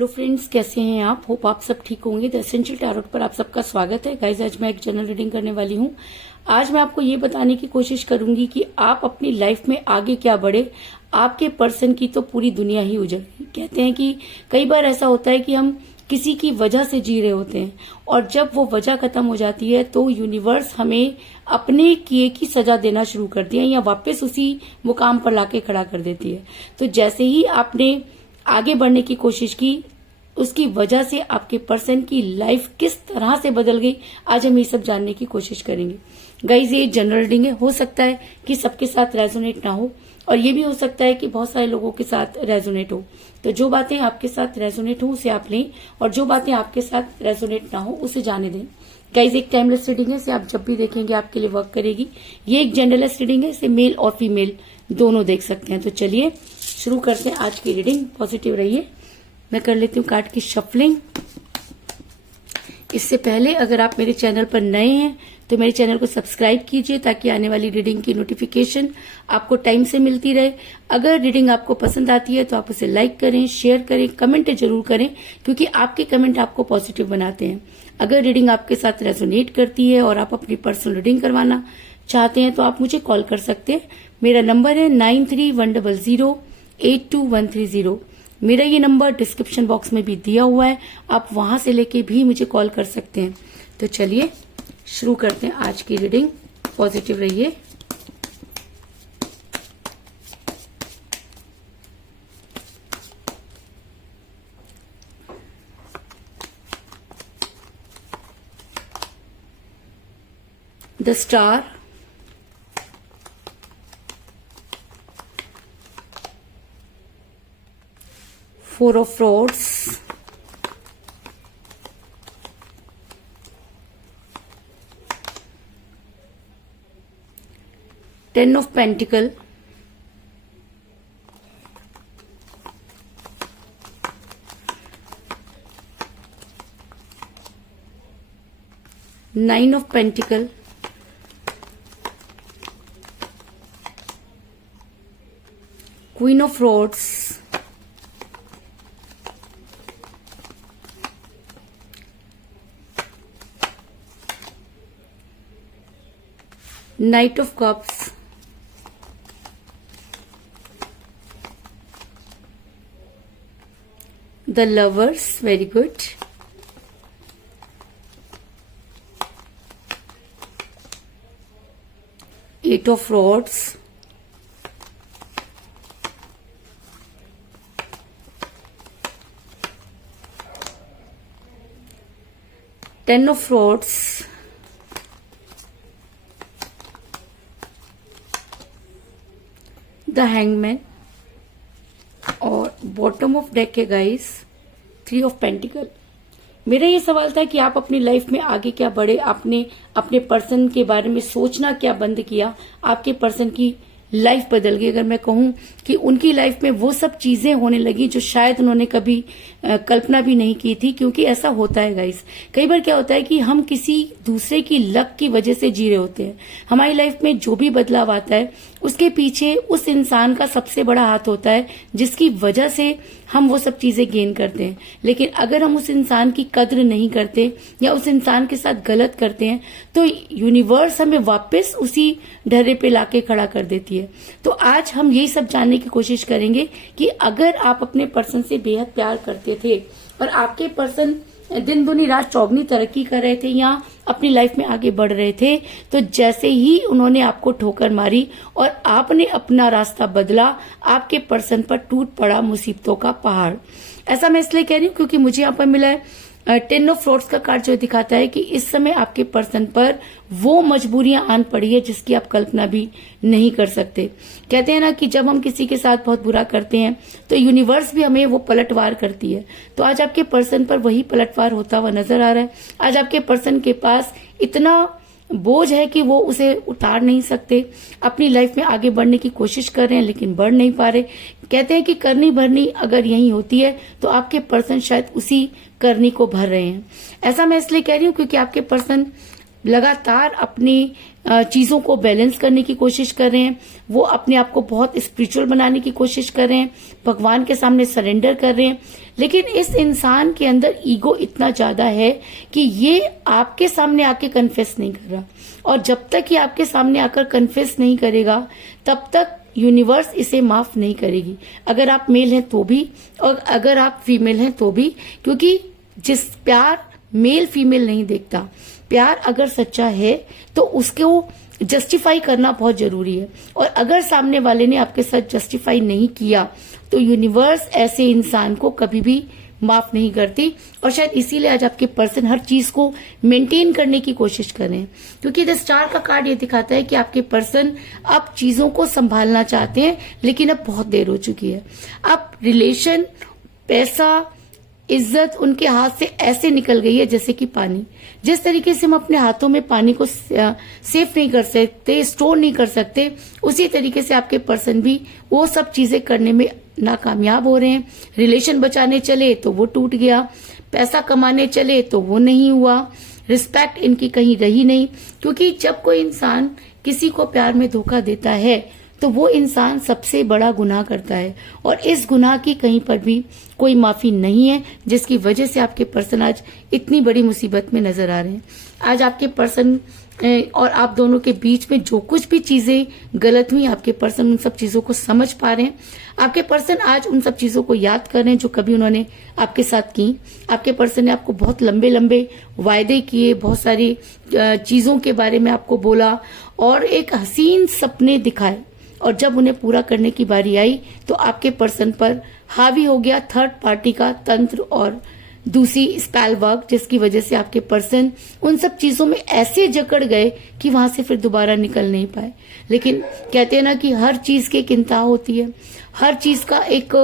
Hello friends, कैसे हैं आप? होप आप सब ठीक होंगे। द एसेंशियल टैरोट पर आप सबका स्वागत है। गाइस, आज मैं एक जनरल रीडिंग करने वाली हूँ। आज मैं आपको ये बताने की कोशिश करूंगी कि आप अपनी लाइफ में आगे क्या बढ़े। आपके पर्सन की तो पूरी दुनिया ही उजड़ गई। कहते हैं कि कई बार ऐसा होता है कि हम किसी की वजह से जी रहे होते हैं और जब वो वजह खत्म हो जाती है तो यूनिवर्स हमें अपने किए की सजा देना शुरू करती है या वापस उसी मुकाम पर लाके खड़ा कर देती है। तो जैसे ही आपने आगे बढ़ने की कोशिश की, उसकी वजह से आपके पर्सन की लाइफ किस तरह से बदल गई, आज हम ये सब जानने की कोशिश करेंगे। गाइज, ये जनरल रीडिंग है। हो सकता है कि सबके साथ रेजोनेट ना हो और ये भी हो सकता है कि बहुत सारे लोगों के साथ रेजोनेट हो। तो जो बातें आपके साथ रेजोनेट हो उसे आप लें और जो बातें आपके साथ रेजोनेट ना हो उसे जाने दें। गाइज, एक टाइमलेस रीडिंग है, इसे आप जब भी देखेंगे आपके लिए वर्क करेगी। ये एक जेंडरलेस रीडिंग है, इसे मेल और फीमेल दोनों देख सकते हैं। तो चलिए शुरू करते हैं आज की रीडिंग। पॉजिटिव रहिए। मैं कर लेती हूँ कार्ड की शफलिंग। इससे पहले अगर आप मेरे चैनल पर नए हैं तो मेरे चैनल को सब्सक्राइब कीजिए ताकि आने वाली रीडिंग की नोटिफिकेशन आपको टाइम से मिलती रहे। अगर रीडिंग आपको पसंद आती है तो आप उसे लाइक करें, शेयर करें, कमेंट जरूर करें क्योंकि आपके कमेंट आपको पॉजिटिव बनाते हैं। अगर रीडिंग आपके साथ रेजोनेट करती है और आप अपनी पर्सनल रीडिंग करवाना चाहते हैं तो आप मुझे कॉल कर सकते हैं। मेरा नंबर है 9310082130। मेरा ये नंबर डिस्क्रिप्शन बॉक्स में भी दिया हुआ है, आप वहां से लेके भी मुझे कॉल कर सकते हैं। तो चलिए शुरू करते हैं आज की रीडिंग। पॉजिटिव रहिए। The star, Four of Swords, Ten of Pentacles, Nine of Pentacles, Queen of Swords, Knight of Cups, the Lovers, very good, Eight of Swords, Ten of Swords, the hangman और bottom of deck है guys three of pentacle. मेरा ये सवाल था कि आप अपनी life में आगे क्या बढ़े, आपने अपने पर्सन के बारे में सोचना क्या बंद किया, आपके पर्सन की लाइफ बदल गई। अगर मैं कहूं कि उनकी लाइफ में वो सब चीजें होने लगी जो शायद उन्होंने कभी कल्पना भी नहीं की थी, क्योंकि ऐसा होता है गाइस। कई बार क्या होता है कि हम किसी दूसरे की लक की वजह से जी रहे होते हैं। हमारी लाइफ में जो भी बदलाव आता है उसके पीछे उस इंसान का सबसे बड़ा हाथ होता है जिसकी वजह से हम वो सब चीजें गेन करते हैं। लेकिन अगर हम उस इंसान की कद्र नहीं करते या उस इंसान के साथ गलत करते हैं तो यूनिवर्स हमें वापस उसी ढर्रे पे लाके खड़ा कर देती है। तो आज हम यही सब जानने की कोशिश करेंगे कि अगर आप अपने पर्सन से बेहद प्यार करते थे और आपके पर्सन दिन दुनी रात चौगनी तरक्की कर रहे थे या अपनी लाइफ में आगे बढ़ रहे थे, तो जैसे ही उन्होंने आपको ठोकर मारी और आपने अपना रास्ता बदला, आपके पर्सन पर टूट पड़ा मुसीबतों का पहाड़। ऐसा मैं इसलिए कह रही हूँ क्योंकि मुझे यहाँ पर मिला है टेन ऑफ फ्रॉड्स का कार्ड, जो दिखाता है कि इस समय आपके पर्सन पर वो मजबूरियां आन पड़ी है जिसकी आप कल्पना भी नहीं कर सकते। कहते हैं ना कि जब हम किसी के साथ बहुत बुरा करते हैं तो यूनिवर्स भी हमें वो पलटवार करती है। तो आज आपके पर्सन पर वही पलटवार होता हुआ नजर आ रहा है। आज आपके पर्सन के पास इतना बोझ है कि वो उसे उतार नहीं सकते। अपनी लाइफ में आगे बढ़ने की कोशिश कर रहे हैं लेकिन बढ़ नहीं पा रहे। कहते हैं कि करनी भरनी अगर यही होती है तो आपके पर्सन शायद उसी करनी को भर रहे हैं। ऐसा मैं इसलिए कह रही हूँ क्योंकि आपके पर्सन लगातार अपनी चीजों को बैलेंस करने की कोशिश कर रहे हैं, वो अपने आप को बहुत स्पिरिचुअल बनाने की कोशिश कर रहे हैं, भगवान के सामने सरेंडर कर रहे हैं। लेकिन इस इंसान के अंदर ईगो इतना ज्यादा है कि ये आपके सामने आके कन्फेस नहीं कर रहा, और जब तक ये आपके सामने आकर कन्फेस नहीं करेगा तब तक यूनिवर्स इसे माफ नहीं करेगी, अगर आप मेल हैं तो भी और अगर आप फीमेल हैं तो भी। क्योंकि जिस प्यार मेल फीमेल नहीं देखता, प्यार अगर सच्चा है तो उसको जस्टिफाई करना बहुत जरूरी है, और अगर सामने वाले ने आपके साथ जस्टिफाई नहीं किया तो यूनिवर्स ऐसे इंसान को कभी भी माफ नहीं करती। और शायद इसीलिए आज आपके पर्सन हर चीज को मेंटेन करने की कोशिश कर रहे हैं, क्योंकि द स्टार का कार्ड ये दिखाता है कि आपके पर्सन अब चीजों को संभालना चाहते हैं, लेकिन अब बहुत देर हो चुकी है। अब रिलेशन, पैसा, इज्जत उनके हाथ से ऐसे निकल गई है जैसे कि पानी। जिस तरीके से हम अपने हाथों में पानी को सेफ नहीं कर सकते, स्टोर नहीं कर सकते, उसी तरीके से आपके पर्सन भी वो सब चीजें करने में नाकामयाब हो रहे हैं। रिलेशन बचाने चले तो वो टूट गया, पैसा कमाने चले तो वो नहीं हुआ, रिस्पेक्ट इनकी कहीं रही नहीं। क्योंकि जब कोई इंसान किसी को प्यार में धोखा देता है तो वो इंसान सबसे बड़ा गुनाह करता है, और इस गुनाह की कहीं पर भी कोई माफी नहीं है, जिसकी वजह से आपके पर्सन आज इतनी बड़ी मुसीबत में नजर आ रहे हैं। आज आपके पर्सन और आप दोनों के बीच में जो कुछ भी चीजें गलत हुई, आपके पर्सन उन सब चीजों को समझ पा रहे हैं। आपके पर्सन आज उन सब चीजों को याद कर रहे हैं जो कभी उन्होंने आपके साथ की। आपके पर्सन ने आपको बहुत लंबे लंबे वायदे किए, बहुत सारी चीजों के बारे में आपको बोला और एक हसीन सपने दिखाए, और जब उन्हें पूरा करने की बारी आई तो आपके पर्सन पर हावी हो गया थर्ड पार्टी का तंत्र और दूसरी स्पेल वर्क, जिसकी वजह से आपके पर्सन उन सब चीजों में ऐसे जकड़ गए कि वहां से फिर दोबारा निकल नहीं पाए। लेकिन कहते हैं ना कि हर चीज की एक इंतहा होती है, हर चीज का एक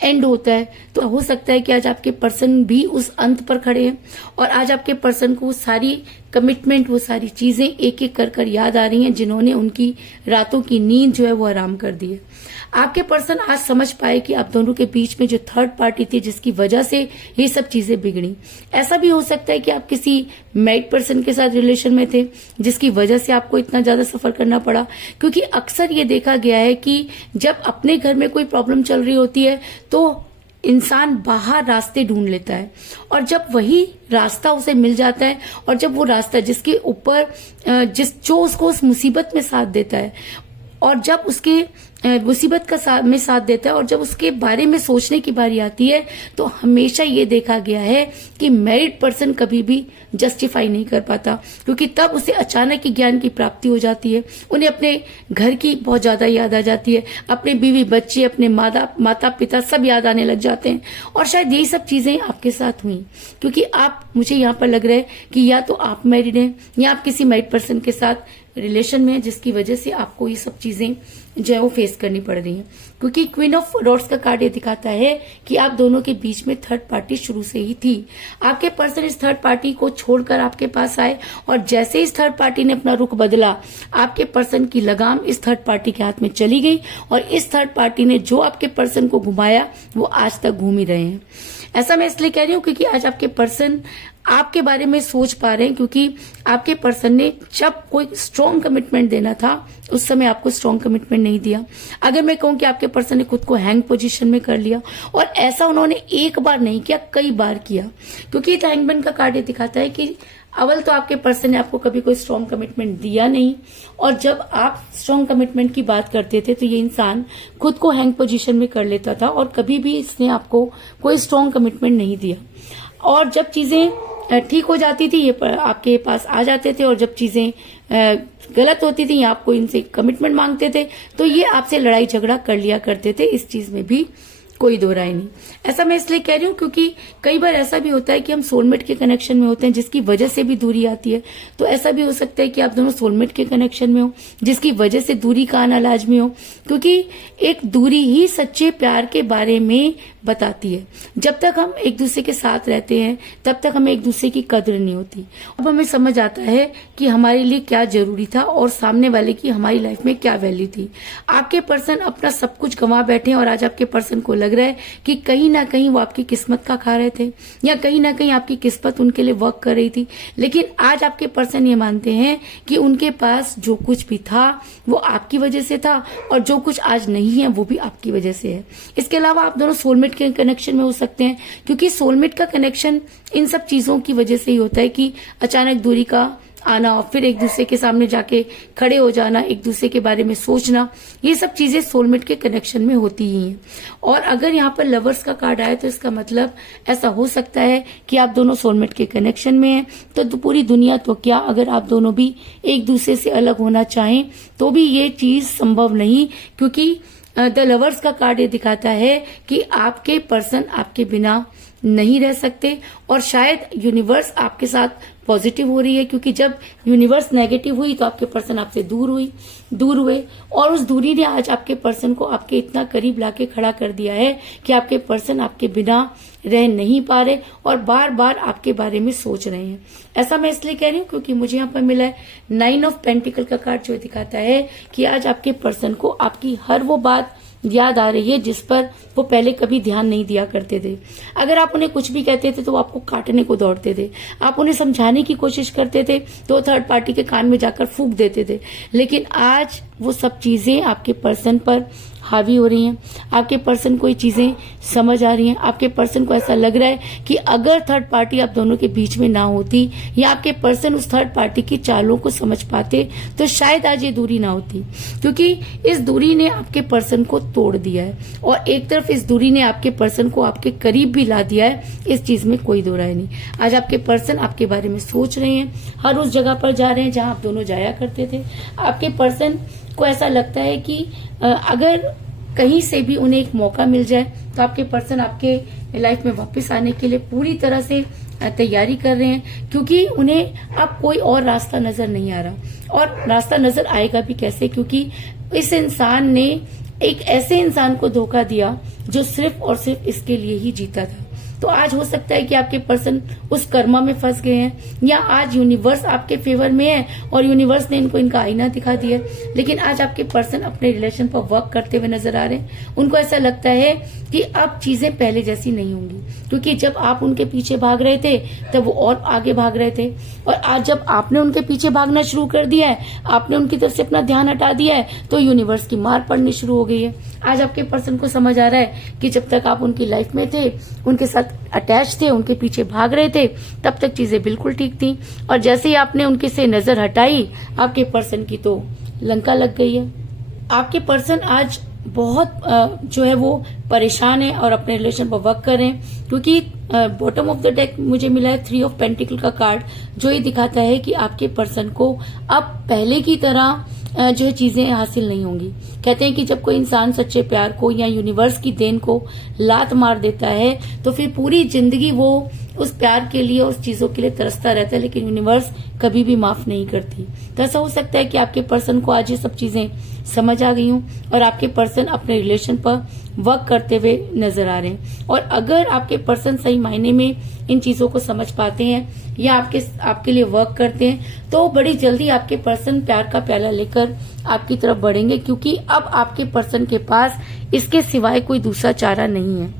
एंड होता है। तो हो सकता है कि आज आपके पर्सन भी उस अंत पर खड़े हैं, और आज आपके पर्सन को सारी कमिटमेंट, वो सारी चीजें एक एक कर याद आ रही हैं जिन्होंने उनकी रातों की नींद जो है वो हराम कर दी है। आपके पर्सन आज समझ पाए कि आप दोनों के बीच में जो थर्ड पार्टी थी जिसकी वजह से ये सब चीजें बिगड़ी। ऐसा भी हो सकता है कि आप किसी मैरिड पर्सन के साथ रिलेशन में थे जिसकी वजह से आपको इतना ज्यादा सफर करना पड़ा, क्योंकि अक्सर ये देखा गया है कि जब अपने घर में कोई प्रॉब्लम चल रही होती है तो इंसान बाहर रास्ते ढूंढ लेता है, और जब वही रास्ता उसे मिल जाता है, और जब वो रास्ता जिसके ऊपर जो उसको उस मुसीबत में साथ देता है, और जब उसके मुसीबत का में साथ देता है, और जब उसके बारे में सोचने की बारी आती है तो हमेशा ये देखा गया है कि मैरिड पर्सन कभी भी जस्टिफाई नहीं कर पाता, क्योंकि तब उसे अचानक ही ज्ञान की प्राप्ति हो जाती है। उन्हें अपने घर की बहुत ज्यादा याद आ जाती है, अपने बीवी बच्चे, अपने माता पिता सब याद आने लग जाते हैं। और शायद यही सब चीजें आपके साथ हुई, क्योंकि आप, मुझे यहाँ पर लग रहा है कि या तो आप मैरिड हैं या आप किसी मैरिड पर्सन के साथ रिलेशन में है, जिसकी वजह से आपको ये सब चीजें जो है वो फेस करनी पड़ रही है। क्योंकि क्वीन ऑफ रॉड्स का कार्ड ये दिखाता है कि आप दोनों के बीच में थर्ड पार्टी शुरू से ही थी। आपके पर्सन इस थर्ड पार्टी को छोड़कर आपके पास आए, और जैसे इस थर्ड पार्टी ने अपना रुख बदला, आपके पर्सन की लगाम इस थर्ड पार्टी के हाथ में चली गई, और इस थर्ड पार्टी ने जो आपके पर्सन को घुमाया वो आज तक घूम ही रहे हैं। ऐसा मैं इसलिए कह रही हूँ क्योंकि आज आपके पर्सन आपके बारे में सोच पा रहे हैं, क्योंकि आपके पर्सन ने जब कोई स्ट्रॉन्ग कमिटमेंट देना था उस समय आपको स्ट्रॉन्ग कमिटमेंट नहीं दिया। अगर मैं कहूं कि आपके पर्सन ने खुद को हैंग पोजीशन में कर लिया, और ऐसा उन्होंने एक बार नहीं किया, कई बार किया, क्योंकि हैंगमैन का कार्ड ये दिखाता है कि अवल तो आपके पर्सन ने आपको कभी कोई स्ट्रॉन्ग कमिटमेंट दिया नहीं, और जब आप स्ट्रॉन्ग कमिटमेंट की बात करते थे तो ये इंसान खुद को हैंग पोजीशन में कर लेता था, और कभी भी इसने आपको कोई स्ट्रॉन्ग कमिटमेंट नहीं दिया। और जब चीजें ठीक हो जाती थी ये आपके पास आ जाते थे, और जब चीजें गलत होती थी या आपको इनसे कमिटमेंट मांगते थे तो ये आपसे लड़ाई झगड़ा कर लिया करते थे। इस चीज में भी कोई दो राय नहीं। ऐसा मैं इसलिए कह रही हूँ क्योंकि कई बार ऐसा भी होता है कि हम सोलमेट के कनेक्शन में होते हैं जिसकी वजह से भी दूरी आती है। तो ऐसा भी हो सकता है कि आप दोनों सोलमेट के कनेक्शन में हो जिसकी वजह से दूरी का आना लाजमी हो, क्योंकि एक दूरी ही सच्चे प्यार के बारे में बताती है। जब तक हम एक दूसरे के साथ रहते हैं तब तक हमें एक दूसरे की कद्र नहीं होती। अब हमें समझ आता है कि हमारे लिए क्या जरूरी था और सामने वाले की हमारी लाइफ में क्या वैल्यू थी। आपके पर्सन अपना सब कुछ गंवा बैठे हैं और आज आपके पर्सन को लग रहा है कि कहीं ना कहीं वो आपकी किस्मत का खा रहे थे या कहीं ना कहीं आपकी किस्मत उनके लिए वर्क कर रही थी। लेकिन आज आपके पर्सन ये मानते हैं कि उनके पास जो कुछ भी था वो आपकी वजह से था और जो कुछ आज नहीं है वो भी आपकी वजह से है। इसके अलावा आप दोनों सोलमेट के कनेक्शन में हो सकते हैं, क्योंकि सोलमेट का कनेक्शन इन सब चीजों की वजह से ही होता है कि अचानक दूरी का आना और फिर एक दूसरे के सामने जाके खड़े हो जाना, एक दूसरे के बारे में सोचना, ये सब चीजें सोलमेट के कनेक्शन में होती ही हैं। और अगर यहाँ पर लवर्स का कार्ड आया तो इसका मतलब ऐसा हो सकता है कि आप दोनों सोलमेट के कनेक्शन में हैं। तो पूरी दुनिया तो क्या, अगर आप दोनों भी एक दूसरे से अलग होना चाहें तो भी ये चीज संभव नहीं, क्योंकि द लवर्स का कार्ड ये दिखाता है कि आपके पर्सन आपके बिना नहीं रह सकते और शायद यूनिवर्स आपके साथ पॉजिटिव हो रही है, क्योंकि जब यूनिवर्स नेगेटिव हुई तो आपके पर्सन आपसे दूर हुए और उस दूरी ने आज आपके पर्सन को आपके इतना करीब लाके खड़ा कर दिया है कि आपके पर्सन आपके बिना रह नहीं पा रहे और बार बार आपके बारे में सोच रहे हैं। ऐसा मैं इसलिए कह रही हूँ क्योंकि मुझे यहाँ पर मिला है 9 ऑफ पेंटिकल का कार्ड, जो दिखाता है कि आज आपके पर्सन को आपकी हर वो बात याद आ रही है जिस पर वो पहले कभी ध्यान नहीं दिया करते थे। अगर आप उन्हें कुछ भी कहते थे तो वो आपको काटने को दौड़ते थे, आप उन्हें समझाने की कोशिश करते थे तो थर्ड पार्टी के कान में जाकर फूंक देते थे। लेकिन आज वो सब चीजें आपके पर्सन पर हावी हो रही हैं, आपके पर्सन को ये चीजें समझ आ रही हैं। आपके पर्सन को ऐसा लग रहा है कि अगर थर्ड पार्टी आप दोनों के बीच में ना होती या आपके पर्सन उस थर्ड पार्टी की चालों को समझ पाते तो शायद आज ये दूरी ना होती, क्योंकि इस दूरी ने आपके पर्सन को तोड़ दिया है और एक तरफ इस दूरी ने आपके पर्सन को आपके करीब भी ला दिया है। इस चीज में कोई दो राय नहीं। आज आपके पर्सन आपके बारे में सोच रहे हैं, हर उस जगह पर जा रहे हैं जहां आप दोनों जाया करते थे। आपके पर्सन को ऐसा लगता है कि अगर कहीं से भी उन्हें एक मौका मिल जाए तो आपके पर्सन आपके लाइफ में वापस आने के लिए पूरी तरह से तैयारी कर रहे हैं, क्योंकि उन्हें अब कोई और रास्ता नजर नहीं आ रहा। और रास्ता नजर आएगा भी कैसे, क्योंकि इस इंसान ने एक ऐसे इंसान को धोखा दिया जो सिर्फ और सिर्फ इसके लिए ही जीता था। तो आज हो सकता है कि आपके पर्सन उस कर्मा में फंस गए हैं या आज यूनिवर्स आपके फेवर में है और यूनिवर्स ने इनको इनका आईना दिखा दिया। लेकिन आज आपके पर्सन अपने रिलेशन पर वर्क करते हुए नजर आ रहे हैं। उनको ऐसा लगता है कि अब चीजें पहले जैसी नहीं होंगी, क्योंकि जब आप उनके पीछे भाग रहे थे तब वो और आगे भाग रहे थे और आज जब आपने उनके पीछे भागना शुरू कर दिया है, आपने उनकी तरफ से अपना ध्यान हटा दिया है, तो यूनिवर्स की मार पड़नी शुरू हो गई है। आज आपके पर्सन को समझ आ रहा है कि जब तक आप उनकी लाइफ में थे, उनके साथ अटैच थे, उनके पीछे भाग रहे थे, तब तक चीजें बिल्कुल ठीक थी और जैसे ही आपने उनके से नजर हटाई आपके पर्सन की तो लंका लग गई है। आपके पर्सन आज बहुत जो है वो परेशान है और अपने रिलेशन पर वर्क कर रहे हैं, क्योंकि बॉटम ऑफ द डेक मुझे मिला है 3 ऑफ पेंटिकल का कार्ड, जो ये दिखाता है कि आपके पर्सन को अब पहले की तरह जो चीजें हासिल नहीं होंगी। कहते हैं कि जब कोई इंसान सच्चे प्यार को या यूनिवर्स की देन को लात मार देता है तो फिर पूरी जिंदगी वो उस प्यार के लिए, उस चीजों के लिए तरसता रहता है, लेकिन यूनिवर्स कभी भी माफ नहीं करती। तो ऐसा हो सकता है कि आपके पर्सन को आज ये सब चीजें समझ आ गई हूं और आपके पर्सन अपने रिलेशन पर वर्क करते हुए नजर आ रहे हैं। और अगर आपके पर्सन सही मायने में इन चीजों को समझ पाते हैं या आपके लिए वर्क करते हैं तो बड़ी जल्दी आपके पर्सन प्यार का प्याला लेकर आपकी तरफ बढ़ेंगे, क्योंकि अब आपके पर्सन के पास इसके सिवाय कोई दूसरा चारा नहीं है।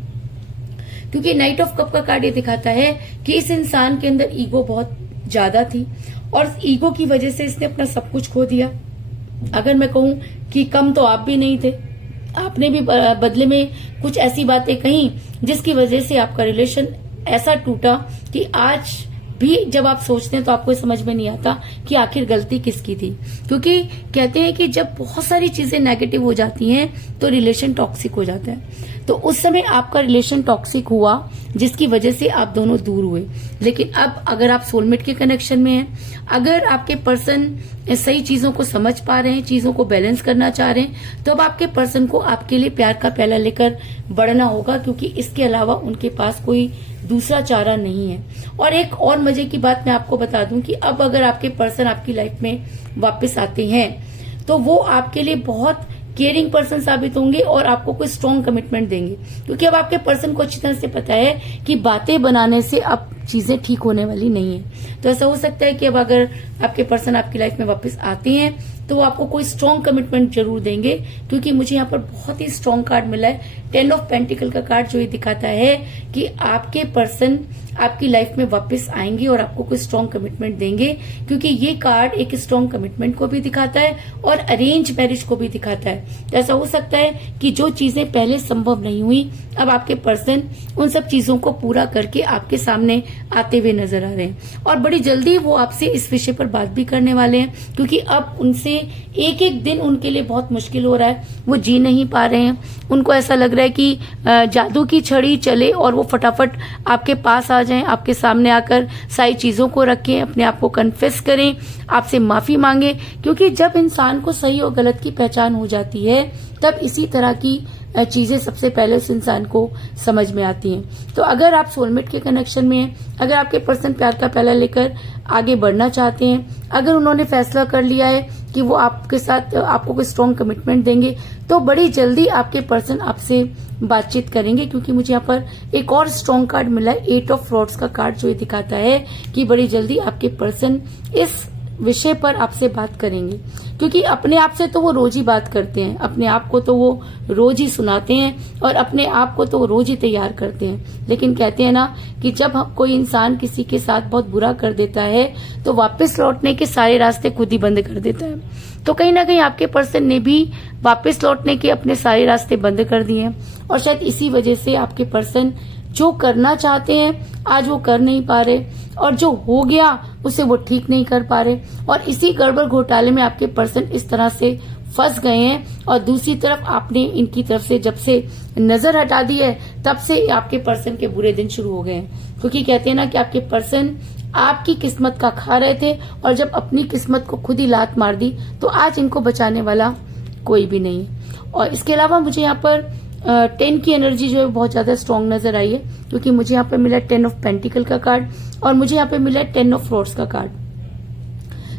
क्योंकि नाइट ऑफ कप का कार्ड ये दिखाता है कि इस इंसान के अंदर ईगो बहुत ज्यादा थी और ईगो की वजह से इसने अपना सब कुछ खो दिया। अगर मैं कहूं कि कम तो आप भी नहीं थे, आपने भी बदले में कुछ ऐसी बातें कही जिसकी वजह से आपका रिलेशन ऐसा टूटा कि आज भी जब आप सोचते हैं तो आपको समझ में नहीं आता कि आखिर गलती किसकी थी। क्योंकि कहते हैं कि जब बहुत सारी चीजें नेगेटिव हो जाती हैं तो रिलेशन टॉक्सिक हो जाता है। तो उस समय आपका रिलेशन टॉक्सिक हुआ जिसकी वजह से आप दोनों दूर हुए। लेकिन अब अगर आप सोलमेट के कनेक्शन में हैं, अगर आपके पर्सन सही चीजों को समझ पा रहे हैं, चीजों को बैलेंस करना चाह रहे हैं, तो अब आपके पर्सन को आपके लिए प्यार का प्याला लेकर बढ़ना होगा, क्योंकि इसके अलावा उनके पास कोई दूसरा चारा नहीं है। और एक और मजे की बात मैं आपको बता दूं कि अब अगर आपके पर्सन आपकी लाइफ में वापस आते हैं तो वो आपके लिए बहुत केयरिंग पर्सन साबित होंगे और आपको कोई स्ट्रॉन्ग कमिटमेंट देंगे, क्योंकि अब आपके पर्सन को अच्छी तरह से पता है कि बातें बनाने से अब चीजें ठीक होने वाली नहीं है। तो ऐसा हो सकता है कि अब अगर आपके पर्सन आपकी लाइफ में वापस आते हैं तो वो आपको कोई स्ट्रॉन्ग कमिटमेंट जरूर देंगे, क्योंकि मुझे यहाँ पर बहुत ही स्ट्रॉन्ग कार्ड मिला है, 10 ऑफ पेंटिकल का कार्ड, जो ये दिखाता है कि आपके पर्सन आपकी लाइफ में वापस आएंगे और आपको कोई स्ट्रॉन्ग कमिटमेंट देंगे, क्योंकि ये कार्ड एक स्ट्रॉन्ग कमिटमेंट को भी दिखाता है और अरेंज मैरिज को भी दिखाता है। तो ऐसा हो सकता है कि जो चीजें पहले संभव नहीं हुई, अब आपके पर्सन उन सब चीजों को पूरा करके आपके सामने आते हुए नजर आ रहे हैं और बड़ी जल्दी वो आपसे इस विषय पर बात भी करने वाले हैं, क्योंकि अब उनसे एक एक दिन उनके लिए बहुत मुश्किल हो रहा है, वो जी नहीं पा रहे हैं। उनको ऐसा लग रहा है कि जादू की छड़ी चले और वो फटाफट आपके पास आ जाएं, आपके सामने आकर सारी चीजों को रखें, अपने आप को कन्फेस करें, आपसे माफी मांगे, क्योंकि जब इंसान को सही और गलत की पहचान हो जाती है तब इसी तरह की चीजें सबसे पहले उस इंसान को समझ में आती हैं। तो अगर आप सोलमेट के कनेक्शन में हैं, अगर आपके पर्सन प्यार का पहला लेकर आगे बढ़ना चाहते हैं, अगर उन्होंने फैसला कर लिया है कि वो आपके साथ आपको कोई स्ट्रॉन्ग कमिटमेंट देंगे, तो बड़ी जल्दी आपके पर्सन आपसे बातचीत करेंगे, क्योंकि मुझे यहाँ पर एक और स्ट्रॉन्ग कार्ड मिला है, 8 ऑफ फ्रॉड्स का कार्ड, जो ये दिखाता है कि बड़ी जल्दी आपके पर्सन इस विषय पर आपसे बात करेंगे, क्योंकि अपने आप से तो वो रोज ही बात करते हैं, अपने आप को तो वो रोज ही सुनाते हैं और अपने आप को तो वो रोज ही तैयार करते हैं। लेकिन कहते हैं ना कि जब कोई इंसान किसी के साथ बहुत बुरा कर देता है तो वापस लौटने के सारे रास्ते खुद ही बंद कर देता है। तो कहीं ना कहीं आपके पर्सन ने भी वापस लौटने के अपने सारे रास्ते बंद कर दिए हैं और शायद इसी वजह से आपके पर्सन जो करना चाहते हैं आज वो कर नहीं पा रहे और जो हो गया उसे वो ठीक नहीं कर पा रहे, और इसी गड़बड़ घोटाले में आपके पर्सन इस तरह से फंस गए हैं। और दूसरी तरफ आपने इनकी तरफ से जब से नजर हटा दी है तब से आपके पर्सन के बुरे दिन शुरू हो गए हैं, क्योंकि कहते हैं ना कि आपके पर्सन आपकी किस्मत का खा रहे थे और जब अपनी किस्मत को खुद ही लात मार दी तो आज इनको बचाने वाला कोई भी नहीं। और इसके अलावा मुझे यहाँ पर 10 की एनर्जी जो है बहुत ज्यादा स्ट्रांग नजर आई है, क्योंकि मुझे यहाँ पे मिला 10 ऑफ पेंटिकल का कार्ड और मुझे यहाँ पे मिला 10 ऑफ फ्रॉड्स का कार्ड।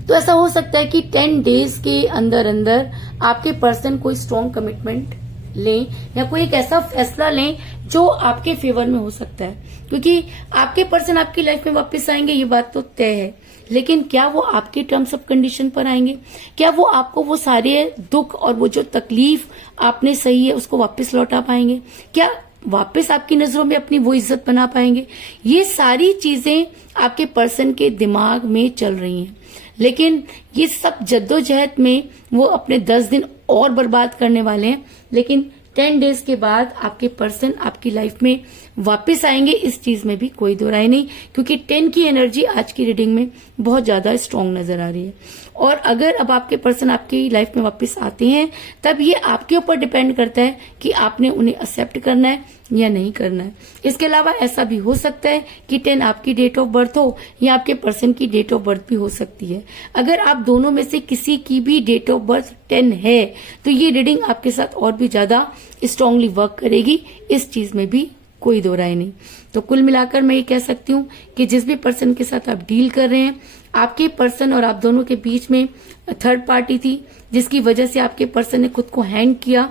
तो ऐसा हो सकता है कि 10 डेज के अंदर अंदर आपके पर्सन कोई स्ट्रॉन्ग कमिटमेंट लें या कोई एक ऐसा फैसला लें जो आपके फेवर में हो सकता है, क्योंकि आपके पर्सन आपकी लाइफ में वापस आएंगे ये बात तो तय है, लेकिन क्या वो आपके टर्म्स ऑफ कंडीशन पर आएंगे? क्या वो आपको वो सारे दुख और वो जो तकलीफ आपने सही है उसको वापस लौटा पाएंगे? क्या वापस आपकी नजरों में अपनी वो इज्जत बना पाएंगे? ये सारी चीजें आपके पर्सन के दिमाग में चल रही हैं, लेकिन ये सब जद्दोजहद में वो अपने 10 दिन और बर्बाद करने वाले हैं। लेकिन 10 डेज के बाद आपके पर्सन आपकी लाइफ में वापस आएंगे, इस चीज में भी कोई दो राय नहीं, क्योंकि 10 की एनर्जी आज की रीडिंग में बहुत ज्यादा स्ट्रांग नजर आ रही है। और अगर अब आपके पर्सन आपकी लाइफ में वापस आते हैं तब ये आपके ऊपर डिपेंड करता है कि आपने उन्हें एक्सेप्ट करना है या नहीं करना है। इसके अलावा ऐसा भी हो सकता है कि 10 आपकी डेट ऑफ बर्थ हो या आपके पर्सन की डेट ऑफ बर्थ भी हो सकती है। अगर आप दोनों में से किसी की भी डेट ऑफ बर्थ 10 है तो ये रीडिंग आपके साथ और भी ज्यादा स्ट्रांगली वर्क करेगी, इस चीज में भी कोई दो राय नहीं। तो कुल मिलाकर मैं ये कह सकती हूँ कि जिस भी पर्सन के साथ आप डील कर रहे हैं, आपके पर्सन और आप दोनों के बीच में थर्ड पार्टी थी, जिसकी वजह से आपके पर्सन ने खुद को हैंग किया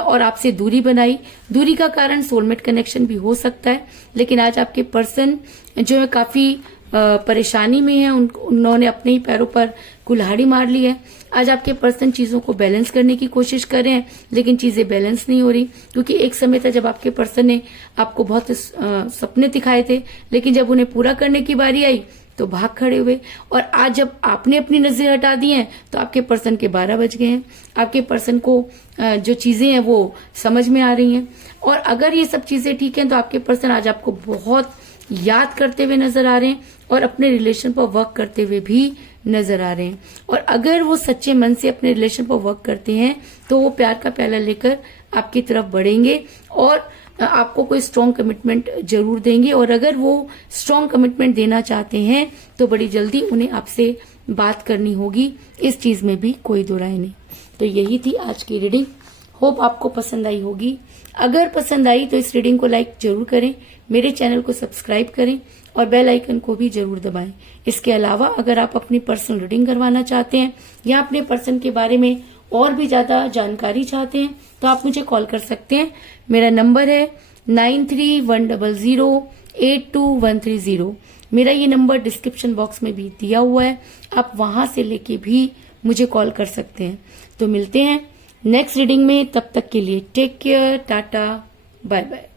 और आपसे दूरी बनाई। दूरी का कारण सोलमेट कनेक्शन भी हो सकता है, लेकिन आज आपके पर्सन जो है काफी परेशानी में है, उन्होंने अपने ही पैरों पर कुल्हाड़ी मार ली है। आज आपके पर्सन चीजों को बैलेंस करने की कोशिश कर रहे हैं, लेकिन चीजें बैलेंस नहीं हो रही, क्योंकि एक समय था जब आपके पर्सन ने आपको बहुत सपने दिखाए थे, लेकिन जब उन्हें पूरा करने की बारी आई तो भाग खड़े हुए। और आज जब आपने अपनी नजर हटा दी हैं तो आपके पर्सन के 12 बज गए हैं। आपके पर्सन को जो चीजें हैं वो समझ में आ रही हैं, और अगर ये सब चीजें ठीक हैं तो आपके पर्सन आज आपको बहुत याद करते हुए नजर आ रहे हैं और अपने रिलेशन पर वर्क करते हुए भी नजर आ रहे हैं। और अगर वो सच्चे मन से अपने रिलेशन पर वर्क करते हैं तो वो प्यार का प्याला लेकर आपकी तरफ बढ़ेंगे और आपको कोई स्ट्रॉन्ग कमिटमेंट जरूर देंगे। और अगर वो स्ट्रॉन्ग कमिटमेंट देना चाहते हैं तो बड़ी जल्दी उन्हें आपसे बात करनी होगी, इस चीज में भी कोई दो राय नहीं। तो यही थी आज की रीडिंग, होप आपको पसंद आई होगी। अगर पसंद आई तो इस रीडिंग को लाइक जरूर करें, मेरे चैनल को सब्सक्राइब करें और बेल आइकन को भी जरूर दबाएं। इसके अलावा अगर आप अपनी पर्सनल रीडिंग करवाना चाहते हैं या अपने पर्सन के बारे में और भी ज्यादा जानकारी चाहते हैं तो आप मुझे कॉल कर सकते हैं। मेरा नंबर है 9310082130। मेरा ये नंबर डिस्क्रिप्शन बॉक्स में भी दिया हुआ है, आप वहां से लेके भी मुझे कॉल कर सकते हैं। तो मिलते हैं नेक्स्ट रीडिंग में, तब तक के लिए take care, tata, bye bye.